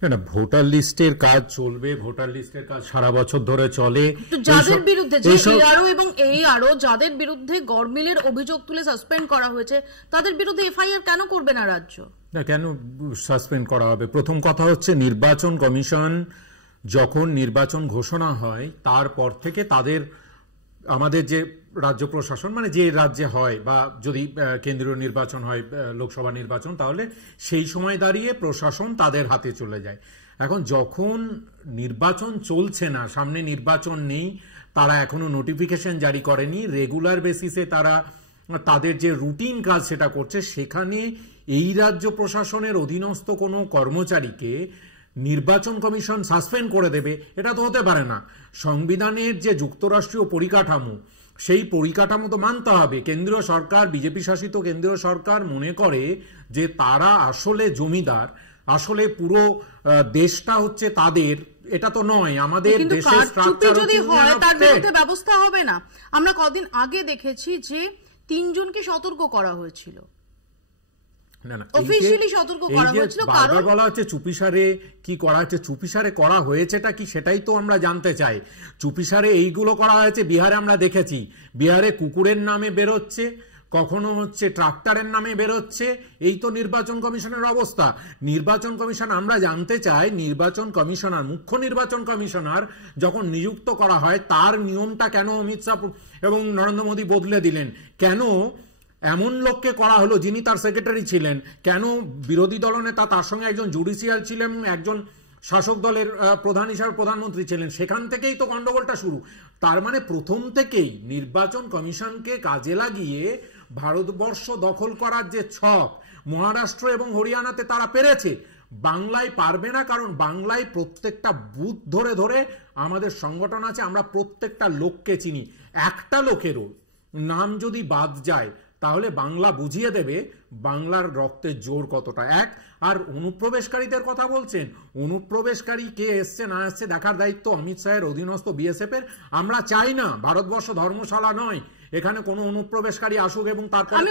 না না, ভোটার লিস্টের কাজ চলবে, ভোটার লিস্টের কাজ সারা বছর ধরে চলে। যাদের বিরুদ্ধে এবং যাদের বিরুদ্ধে গড়মিলের অভিযোগ তুলে সাসপেন্ড করা হয়েছে তাদের বিরুদ্ধে এফআইআর কেন করবে না রাজ্য? না, কেন সাসপেন্ড করা হবে? প্রথম কথা হচ্ছে, নির্বাচন কমিশন যখন নির্বাচন ঘোষণা হয় তারপর থেকে তাদের, আমাদের যে রাজ্য প্রশাসন মানে যে রাজ্যে হয় বা যদি কেন্দ্রীয় নির্বাচন হয়, লোকসভা নির্বাচন, তাহলে সেই সময় দাঁড়িয়ে প্রশাসন তাদের হাতে চলে যায়। এখন যখন নির্বাচন চলছে না, সামনে নির্বাচন নেই, তারা এখনো নোটিফিকেশন জারি করেনি, রেগুলার বেসিসে তারা তাদের যে রুটিন কাজ সেটা করছে, সেখানে এই রাজ্য প্রশাসনের অধীনস্থ কোনো কর্মচারীকে নির্বাচন কমিশন সাসপেন্ড করে দেবে, এটা তো হতে পারে না। সংবিধানের যে যুক্তরাষ্ট্রীয় পরিকাঠামো, সেই পরিকাঠামো তো মানতে হবে। কেন্দ্রীয় সরকার, বিজেপি শাসিত কেন্দ্রীয় সরকার মনে করে যে তারা আসলে জমিদার, আসলে পুরো দেশটা হচ্ছে তাদের। এটা তো নয়। আমাদের দেশের স্ট্রাকচার যদি হয় তার বিরুদ্ধে ব্যবস্থা হবে না। আমরা কদিন আগে দেখেছি যে 3 জনকে সতর্ক করা হয়েছিল, অফিশিয়ালি সতর্ক করা হয়েছিল। কারণ বলা হচ্ছে চুপিসারে কি করা হচ্ছে, চুপিসারে করা হয়েছেটা কি সেটাই তো আমরা জানতে চাই। চুপিসারে এইগুলো করা হয়েছে বিহারে আমরা দেখেছি, বিহারে কুকুরের নামে বেরোচ্ছে, কখনো হচ্ছে ট্রাক্টরের নামে বেরোচ্ছে। এই তো নির্বাচন কমিশনের অবস্থা। নির্বাচন কমিশন, আমরা জানতে চাই নির্বাচন কমিশনার, মুখ্য নির্বাচন কমিশনার যখন নিযুক্ত করা হয় তার নিয়মটা কেন অমিত শাহ এবং নরেন্দ্র মোদী বদলে দিলেন? কেন এমন লোককে করা হলো যিনি তার সেক্রেটারি ছিলেন? কেন বিরোধী দলনেতা, তার সঙ্গে একজন জুডিশিয়াল ছিলেন, একজন শাসক দলের প্রধান হিসাবে প্রধানমন্ত্রী ছিলেন? সেখান থেকেই তো গন্ডগোলটা শুরু। তার মানে প্রথম থেকেই নির্বাচন কমিশনকে কাজে লাগিয়ে ভারতবর্ষ দখল করার যে ছক, মহারাষ্ট্র এবং হরিয়ানাতে তারা পেরেছে, বাংলায় পারবে না। কারণ বাংলায় প্রত্যেকটা বুথ ধরে ধরে আমাদের সংগঠন আছে, আমরা প্রত্যেকটা লোককে চিনি। একটা লোকেরও নাম যদি বাদ যায় তাহলে বাংলা বুঝিয়ে দেবে বাংলার রক্তের জোর কতটা। এক, আর অনুপ্রবেশকারীদের কথা বলছেন, অনুপ্রবেশকারী কে এসছে না এসছে দেখার দায়িত্ব অমিত শাহের অধীনস্থ বিএসএফ এর। আমরা চাই না, ভারতবর্ষ ধর্মশালা নয়, এখানে কোনো অনুপ্রবেশকারী আসুক এবং তারপরে